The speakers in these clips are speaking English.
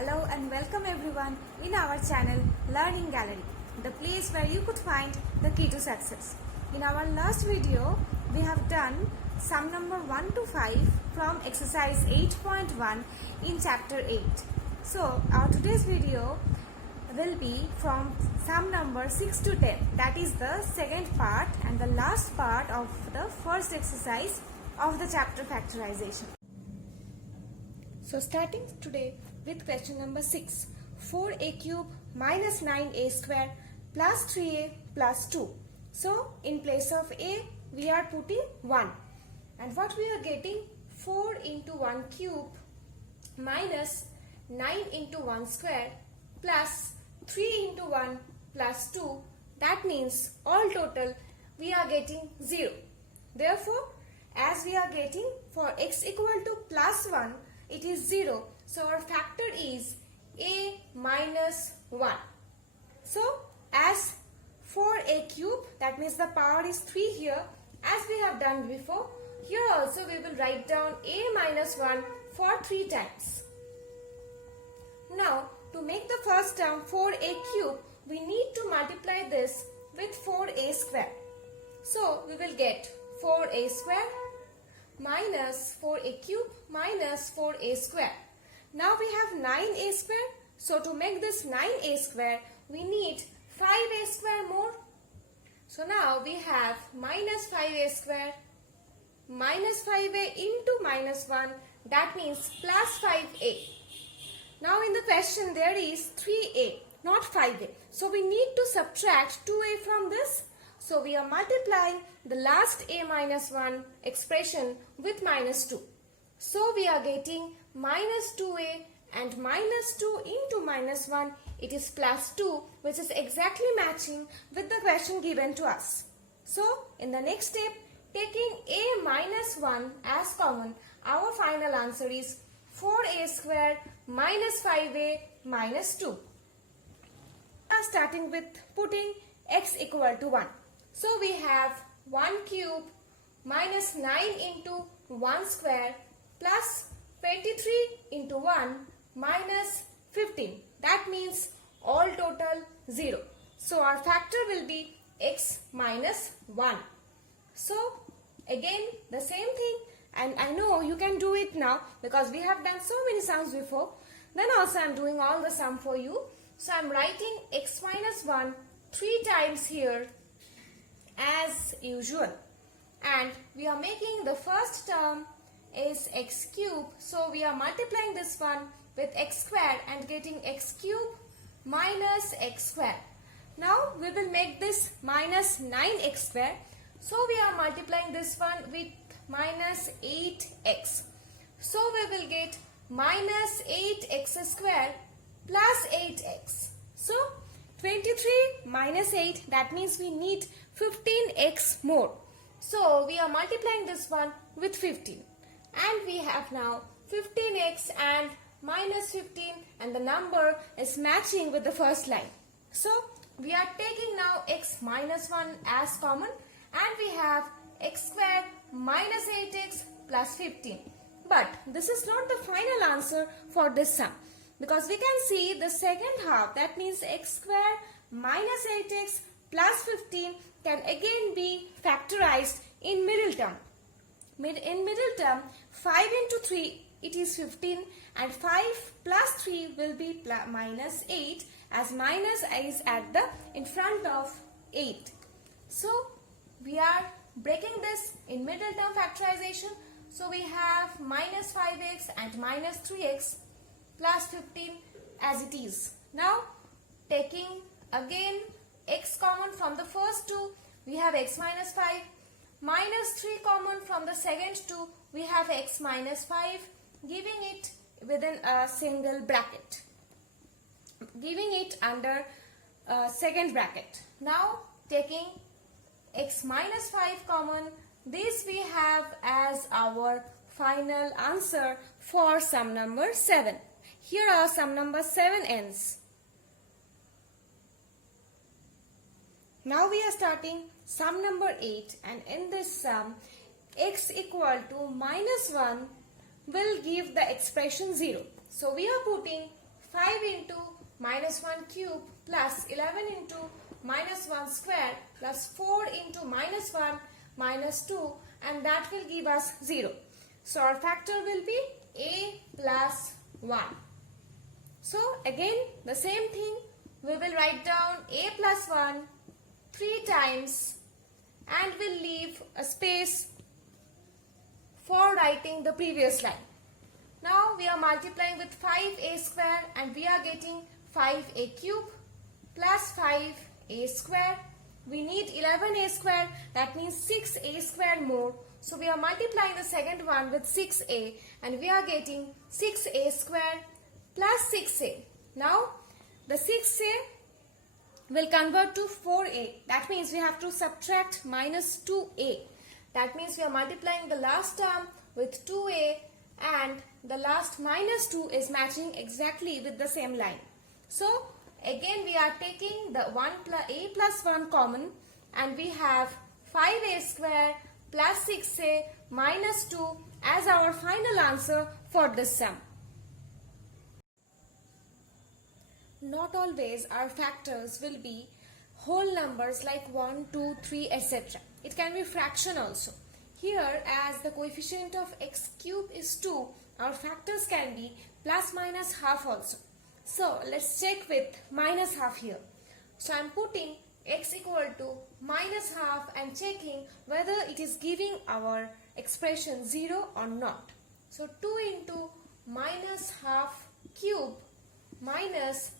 Hello and welcome everyone in our channel Learning Gallery, the place where you could find the key to success. In our last video, we have done sum number 1 to 5 from exercise 8.1 in chapter 8. So, our today's video will be from sum number 6 to 10. That is the second part and the last part of the first exercise of the chapter factorization. So starting today with question number 6, 4a cube minus 9a square plus 3a plus 2. So in place of a we are putting 1, and what we are getting, 4 into 1 cube minus 9 into 1 square plus 3 into 1 plus 2. That means all total we are getting 0. Therefore, as we are getting for x equal to plus 1, it is 0. So our factor is a minus 1. So as 4a cube, that means the power is 3 here, as we have done before. Here also we will write down a minus 1 for 3 times. Now to make the first term 4a cube, we need to multiply this with 4a square. So we will get 4a square minus 4a cube minus 4a square. Now we have 9a square. So to make this 9a square, we need 5a square more. So now we have minus 5a square minus 5a into minus 1. That means plus 5a. Now in the question there is 3a, not 5a. So we need to subtract 2a from this. So we are multiplying the last a minus 1 expression with minus 2. So we are getting minus 2a and minus 2 into minus 1. It is plus 2, which is exactly matching with the question given to us. So in the next step, taking a minus 1 as common, our final answer is 4a square minus 5a minus 2. Now starting with putting x equal to 1. So we have 1 cube minus 9 into 1 square plus 23 into 1 minus 15. That means all total 0. So our factor will be x minus 1. So again the same thing, and I know you can do it now because we have done so many sums before. Then also I am doing all the sum for you. So I am writing x minus 1 3 times here as usual, and we are making the first term is x cube. So we are multiplying this one with x square and getting x cube minus x square. Now we will make this minus 9x square. So we are multiplying this one with minus 8x. So we will get minus 8x square plus 8x. So 23 minus 8, that means we need 15x more. So we are multiplying this one with 15. And we have now 15x and minus 15, and the number is matching with the first line. So we are taking now x minus 1 as common, and we have x square minus 8x plus 15. But this is not the final answer for this sum, because we can see the second half, that means x square minus 8x plus 15 can again be factorized in middle term. In middle term, 5 into 3, it is 15, and 5 plus 3 will be minus 8, as minus is at the in front of 8. So we are breaking this in middle term factorization. So we have minus 5x and minus 3x plus 15 as it is. Now taking again x common from the first two, we have x minus 5, minus 3 common from the second two, we have x minus 5, giving it within a single bracket, giving it under a second bracket. Now taking x minus 5 common, this we have as our final answer for sum number 7. Here are sum number 7 ends. Now we are starting sum number 8, and in this sum x equal to minus 1 will give the expression 0. So we are putting 5 into minus 1 cube plus 11 into minus 1 square plus 4 into minus 1 minus 2, and that will give us 0. So our factor will be a plus 1. So again the same thing, we will write down a plus 1 3 times and we'll leave a space for writing the previous line. Now we are multiplying with 5a square and we are getting 5a cube plus 5a square. We need 11a square, that means 6a square more. So we are multiplying the second one with 6a and we are getting 6a square plus 6a. Now the 6a will convert to 4a. That means we have to subtract minus 2a. That means we are multiplying the last term with 2a and the last minus 2 is matching exactly with the same line. So again we are taking the a plus 1 common and we have 5a square plus 6a minus 2 as our final answer for this sum. Not always our factors will be whole numbers like 1, 2, 3, etc. It can be fraction also. Here, as the coefficient of x cube is 2, our factors can be plus minus half also. So let's check with minus half here. So I am putting x equal to minus half and checking whether it is giving our expression 0 or not. So 2 into minus half cube minus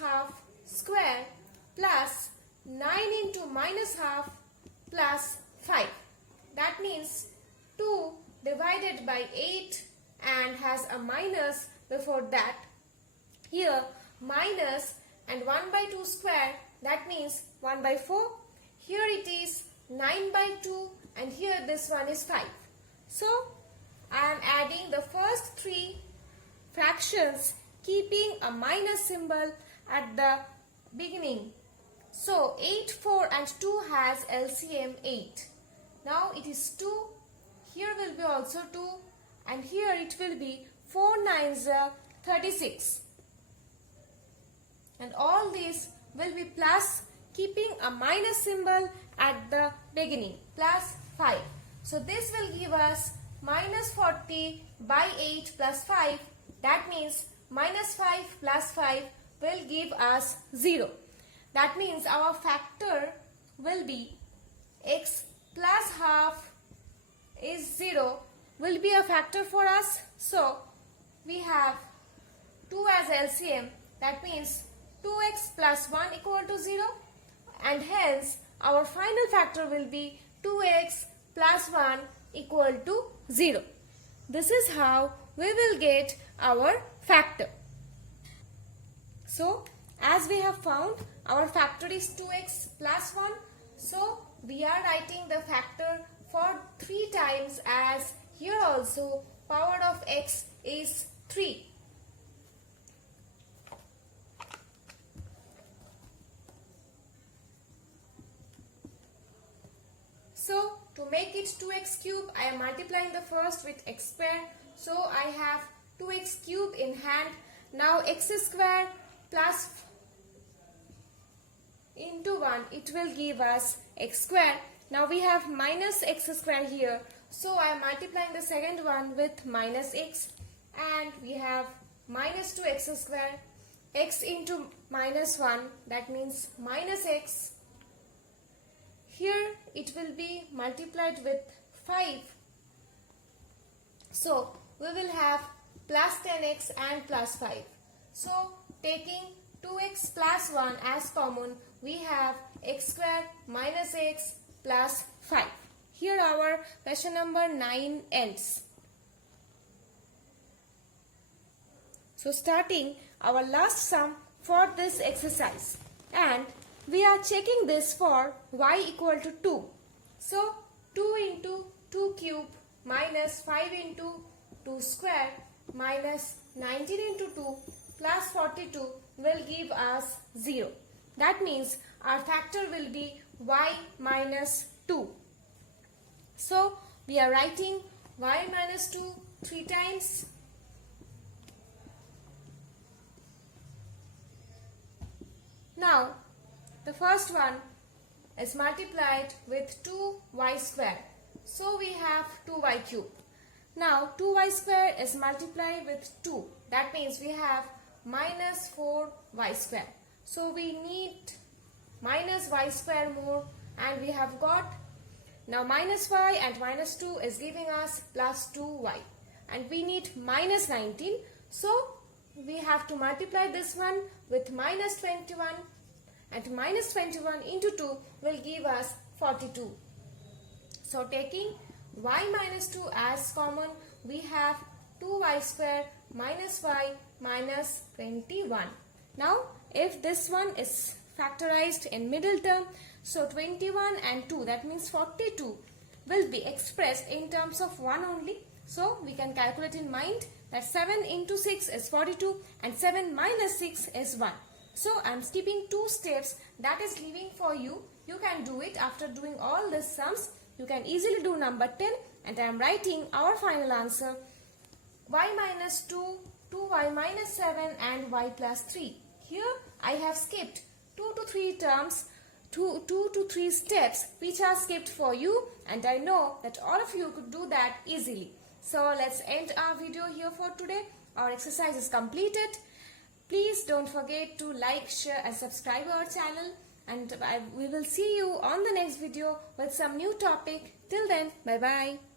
half square plus 9 into minus half plus 5. That means 2 divided by 8 and has a minus before that. Here minus and 1 by 2 square, that means 1 by 4. Here it is 9 by 2 and here this one is 5. So I am adding the first 3 fractions keeping a minus symbol at the beginning. So 8, 4 and 2 has LCM 8. Now it is 2, here will be also 2 and here it will be 4 9s 36. And all these will be plus keeping a minus symbol at the beginning, plus 5. So this will give us minus 40 by 8 plus 5. That means minus 5 plus 5 will give us 0. That means our factor will be x plus half is 0 will be a factor for us. So we have 2 as LCM. That means 2x plus 1 equal to 0 and hence our final factor will be 2x plus 1 equal to 0. This is how we will get our factor. So as we have found our factor is 2x plus 1, so we are writing the factor for 3 times as here also power of x is 3. So to make it 2x cube, I am multiplying the first with x square. So I have 2x cube in hand. Now x square plus into 1, it will give us x square. Now we have minus x square here. So I am multiplying the second one with minus x and we have minus 2x square. X into minus 1, that means minus x. Here it will be multiplied with 5. So we will have plus 10x and plus 5. So taking 2x plus 1 as common, we have x square minus x plus 5. Here our question number 9 ends. So starting our last sum for this exercise, and we are checking this for y equal to 2. So 2 into 2 cube minus 5 into 2 square minus 19 into 2 plus 42 will give us 0. That means our factor will be y minus 2. So we are writing y minus 2 3 times Now, the first one is multiplied with 2y square. So we have 2y cube. Now 2y square is multiplied with 2. That means we have minus 4y square. So we need minus y square more, and we have got now minus y and minus 2 is giving us plus 2y, and we need minus 19. So we have to multiply this one with minus 21, and minus 21 into 2 will give us 42. So taking y minus 2 as common, we have 2y square minus y minus 21. Now if this one is factorized in middle term, so 21 and 2, that means 42, will be expressed in terms of 1 only. So we can calculate in mind that 7 into 6 is 42 and 7 minus 6 is 1. So I am skipping 2 steps, that is leaving for you. You can do it after doing all these sums. You can easily do number 10, and I am writing our final answer: y minus 2, 2y minus 7 and y plus 3. Here I have skipped 2 to 3 terms, 2 to 3 steps which are skipped for you, and I know that all of you could do that easily. So let's end our video here for today. Our exercise is completed. Please don't forget to like, share and subscribe our channel, and we will see you on the next video with some new topic. Till then, bye bye.